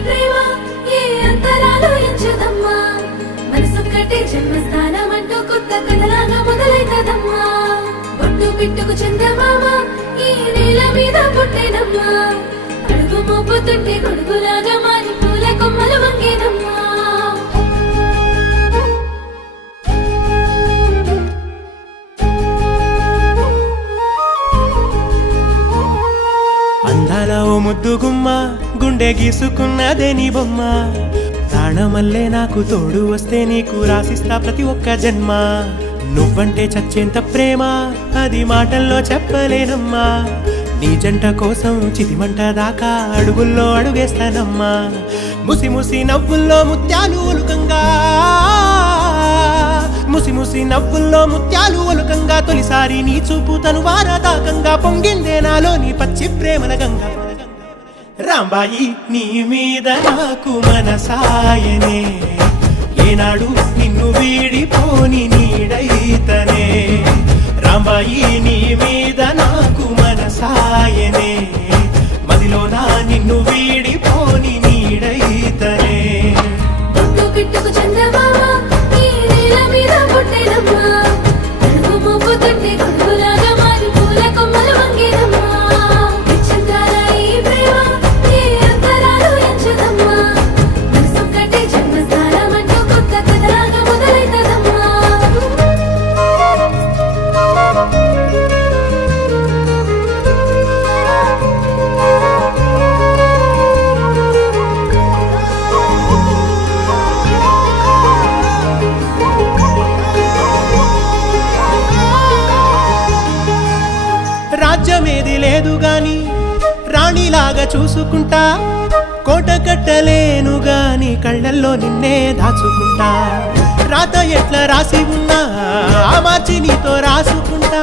ప్రేమ ఏ అంతరాలు ఎంచదమ్మా మనసొక్కటే జన్మస్థానం అంటూ కొత్త కథలాగా మొదలైతదమ్మా ఒట్టు పిట్టుకు చందమామ ఈ నేల మీద పుట్టేనమ్మా అడుగు మోపుతుంటే గొడుగులాగా మారి పూల కొమ్మలు వంగేనమ్మా అందాల ఓ ముద్దు గుమ్మ గుండె గీసుకున్నదే నీ బొమ్మ ప్రాణమల్లే నాకు తోడు వస్తే నీకు రాసిస్తా ప్రతి ఒక్క జన్మ నువ్వంటే చచ్చేంత ప్రేమ అది మాటల్లో చెప్పలేనమ్మా నీ జంట కోసం చితిమంట దాకా అడుగుల్లో అడుగేస్తానమ్మా ముసి ముసి నవ్వుల్లో ముత్యాలు ఒలుకంగా ముసి ముసి నవ్వుల్లో ముత్యాలు ఒలుకంగా తొలిసారి నీ చూపు తను వారదాకంగా పొంగిందే నాలో నీ పచ్చి ప్రేమల గంగా రాంబాయి నీ మీద నాకు మనసాయనే ఏనాడు నిన్ను వీడిపోని నీడైతనే రాంబాయి నీ మీద నాకు మనసాయనే మదిలోన నిన్ను వీడిపోని నీడైతనే ఒట్టు పిట్టుకు చందమామ ఈ నేల మీద పుట్టేనమ్మా అడుగు మోపుతుంటే గొడుగులాగా మారి పూల కొమ్మలు వంగేనమ్మా విచిత్రాల ఈ ప్రేమ ఏ అంతరాలు ఎంచదమ్మా మనసొక్కటే జన్మస్థానం అంటూ కొత్త కథలాగా మొదలైతదమ్మా రాజ్యమేది లేదు గాని రాణిలాగా చూసుకుంటా కోట కట్టలేను గాని కళ్ళల్లో నిన్నే దాచుకుంటా రాత ఎట్లా రాసి ఉన్నా ఆ మార్చి నీతో రాసుకుంటా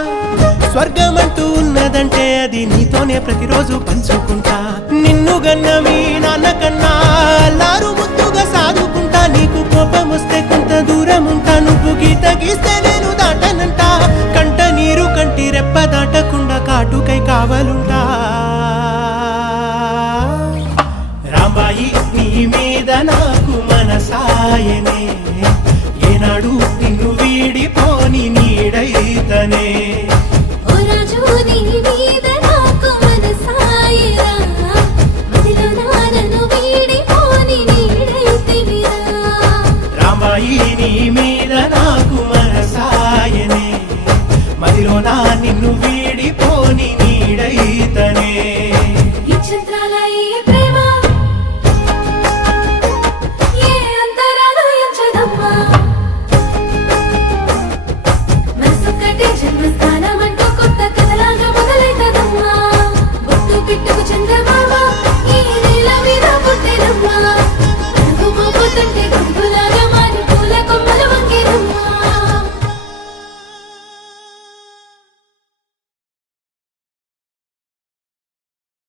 స్వర్గమంటూ ఉన్నదంటే అది నీతోనే ప్రతిరోజు పంచుకుంటా నిన్ను గన్న మీ నాన్న కన్నా లారు ముద్దుగా సాదుకుంటా నీకు కోపం వస్తే కొంత దూరం ఉంటా నువ్వు గీత గీస్తే నేను దాటనంట కంట నీరు కంటి రెప్ప దాటకుండా కాటుకై కావలుంటా రాంబాయి నీ మీద నాకు మనసాయనే ఏనాడు నిన్ను వీడిపోని నీడైతనే